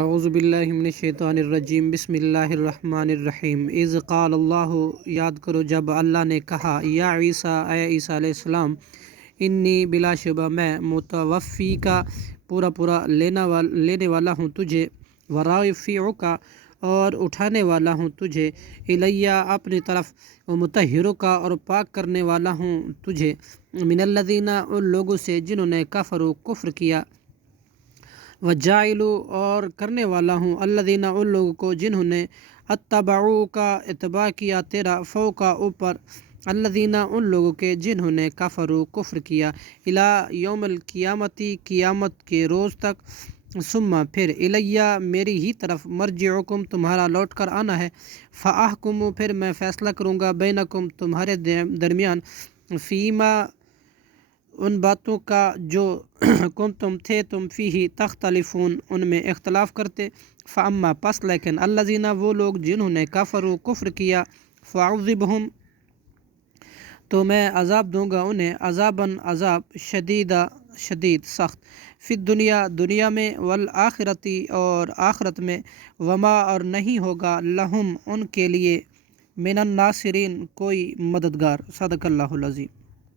اعوذ باللہ من الشیطان الرجیم، بسم اللہ الرحمن الرحیم۔ اذ قال اللہ، یاد کرو جب اللہ نے کہا، یا عیسیٰ، اے عیسیٰ علیہ السلام، انی بلا شبہ میں متوفی کا پورا لینے والا ہوں تجھے، ورافعک اور اٹھانے والا ہوں تجھے، الیہ اپنی طرف، ومطہرک اور پاک کرنے والا ہوں تجھے، من الذین ان لوگوں سے جنہوں نے کفر کیا، وجاعلو اور کرنے والا ہوں الذین ان لوگوں کو جنہوں نے اتبعو کا اتباع کیا تیرا، فوقا اوپر، الذین ان لوگوں کے جنہوں نے کفر کیا، الی یوم القیامتی قیامت کے روز تک، ثم پھر الیہ میری ہی طرف، مرجعکم تمہارا لوٹ کر آنا ہے، فاحکم پھر میں فیصلہ کروں گا، بینکم تمہارے درمیان، فیما ان باتوں کا جو کنتم تھے تم فیہ تختلفون ان میں اختلاف کرتے، فاما پس لیکن الذین وہ لوگ جنہوں نے کفر کیا، فاعذبہم تو میں عذاب دوں گا انہیں، عذاب شدید سخت، فی دنیا میں، والآخرتی اور آخرت میں، وما اور نہیں ہوگا، لہم ان کے لیے، من الناصرین کوئی مددگار۔ صدق اللہ العظیم۔